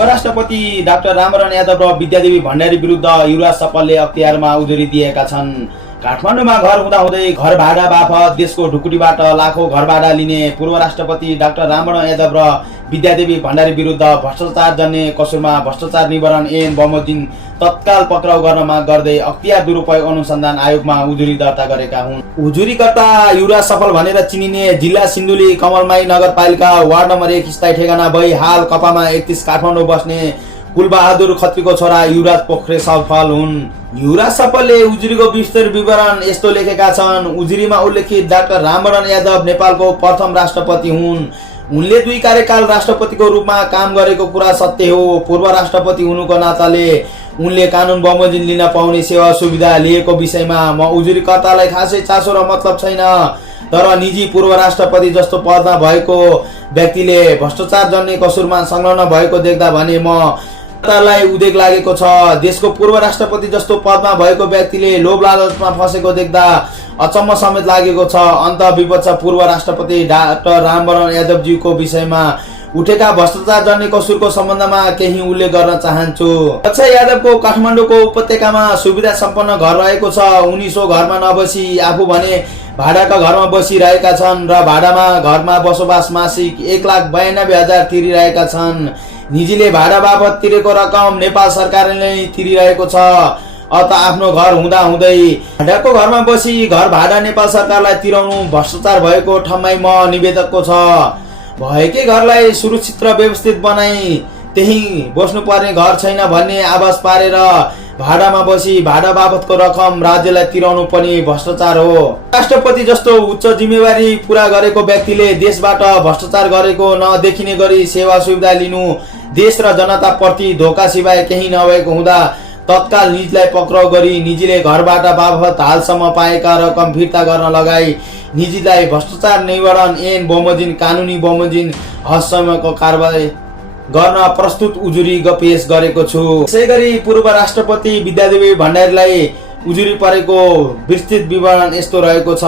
उपराष्ट्रपति डाक्टर रामवरण यादव र विद्यादेवी भण्डारी विरुद्ध युवराज सपलले अख्तियारमा उजुरी दिएका छन्। काठमाडौँमा घर हुँदाहुँदै घर भाडा बापत देशको ढुकुटीबाट लाखौं घर भाडा लिने पूर्व राष्ट्रपति डाक्टर रामवरण यादव र विद्यादेवी भण्डारी विरुद्ध भ्रष्टाचार जन्य कसुरमा भ्रष्टाचार निवारण ऐन बमोजिम तत्काल पक्राउ गर्न माग गर्दै अख्तियार दुरुपयोग अनुसन्धान आयोगमा उजुरी दर्ता गरेका हुन्। उजुरीकर्ता युवराज सफल भनेर चिनिने जिल्ला सिन्धुली कमलमाई नगरपालिका वार्ड नम्बर 1 स्थायी ठेगाना भई हाल कपामा 31 काठमाडौँ बस्ने कुलबहादुर खत्रीको छोरा युवराज पोखरे सफल हुन्। युवराज सफलले उजुरीको विस्तार विवरण यस्तो लेखेका छन्। उजुरीमा उल्लेखित डाक्टर रामवरण यादव नेपालको प्रथम राष्ट्रपति हुन्। उनले 2 कार्यकाल राष्ट्रपतिको रूपमा काम गरेको कुरा सत्य हो। पूर्व राष्ट्रपति हुनुको नाताले उनले कानुन बमोजिम लिन पाउने सेवा सुविधा लिएको विषयमा म उजुरीकर्तालाई खासै चासो र मतलब छैन। तर निजी पूर्व राष्ट्रपति जस्तो पदमा भएको व्यक्तिले भ्रष्टाचार जन्य कसुरमा संलग्न भएको देख्दा भने म लाई उदेक लागेको छ। देशको पूर्व राष्ट्रपति जस्तो पदमा भएको व्यक्तिले लोभ लालचमा फसेको देख्दा अचम्म समेत लागेको छ। अन्त विपक्ष पूर्व राष्ट्रपति डाक्टर रामवरण यादवजीको विषयमा उठेका भ्रष्टाचार जन्य कसुरको सम्बन्धमा केही उल्लेख गर्न चाहन्छु। अक्षय यादवको काठमाडौँको उपत्यकामा सुविधा सम्पन्न घर रहेको छ। उनी सो घरमा नबसी आफू भने भाडाका घरमा बसिरहेका छन् र भाडामा घरमा बसोबास मासिक 1,92,000 तिरिरहेका छन्। निजीले भाडा बापत तिरेको रकम नेपाल सरकारले तिरिरहेको छ। अत आफ्नो घर हुँदाहुँदै भाडाको घरमा बसी घर भाडा नेपाल सरकारलाई तिराउनु भ्रष्टाचार भएको ठम्मै म निवेदकको छ। भएकै घरलाई सुरक्षित र व्यवस्थित बनाई त्यही बस्नुपर्ने घर छैन भन्ने आवाज पारेर भाडामा बसी भाडा बापतको रकम राज्यलाई तिराउनु पनि भ्रष्टाचार हो। राष्ट्रपति जस्तो उच्च जिम्मेवारी पूरा गरेको व्यक्तिले देशबाट भ्रष्टाचार गरेको नदेखिने गरी सेवा सुविधा लिनु देश र जनता प्रति धोका सिवाय केही नभएको हुँदा तत्काल निजलाई पक्राउ गरी निजीले घरबाट बापत हालसम्म पाएका रकम फिर्ता गर्न लगाई निजीलाई भ्रष्टाचार निवारण ऐन बमोजिम कानुनी बमोजिम हदसम्मको कारबाही गर्न प्रस्तुत उजुरी पेश गरेको छु। यसैगरी पूर्व राष्ट्रपति विद्यादेवी भण्डारीलाई उजुरी परेको विस्तृत विवरण यस्तो रहेको छ।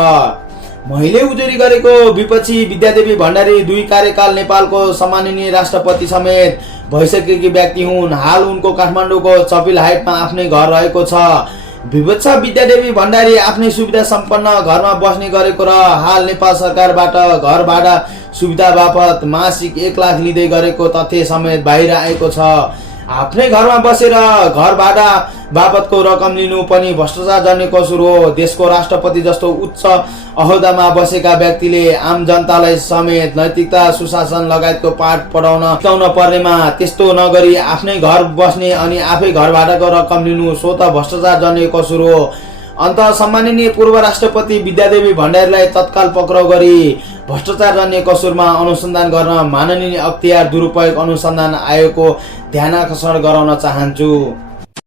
मैले उजुरी गरेको विपक्षी विद्यादेवी भण्डारी 2 कार्यकाल नेपालको सम्माननीय राष्ट्रपति समेत भइसकेकी व्यक्ति हुन्। हाल उनको काठमाडौँको चपिल हाइटमा आफ्नै घर रहेको छ। विपक्ष विद्यादेवी भण्डारी आफ्नै सुविधा सम्पन्न घरमा बस्ने गरेको र हाल नेपाल सरकारबाट घर भाडा सुविधा बापत मासिक 1 लाख लिँदै गरेको तथ्य समेत बाहिर आएको छ। आफ्नै घरमा बसेर घर भाडा बापतको रकम लिनु पनि भ्रष्टाचार जन्य कसुर हो। देशको राष्ट्रपति जस्तो उच्च अहोदामा बसेका व्यक्तिले आम जनतालाई समेत नैतिकता सुशासन लगायतको पाठ पढाउन पर्नेमा त्यस्तो नगरी आफ्नै घर बस्ने अनि आफै घर भाडाको रकम लिनु सो त भ्रष्टाचार जन्य कसुर हो। अन्त सम्माननीय पूर्व राष्ट्रपति विद्यादेवी भण्डारीलाई तत्काल पक्राउ गरी भ्रष्टाचार जन्य कसुरमा अनुसन्धान गर्न माननीय अख्तियार दुरुपयोग अनुसन्धान आयोगको ध्यानाकर्षण गराउन चाहन्छु।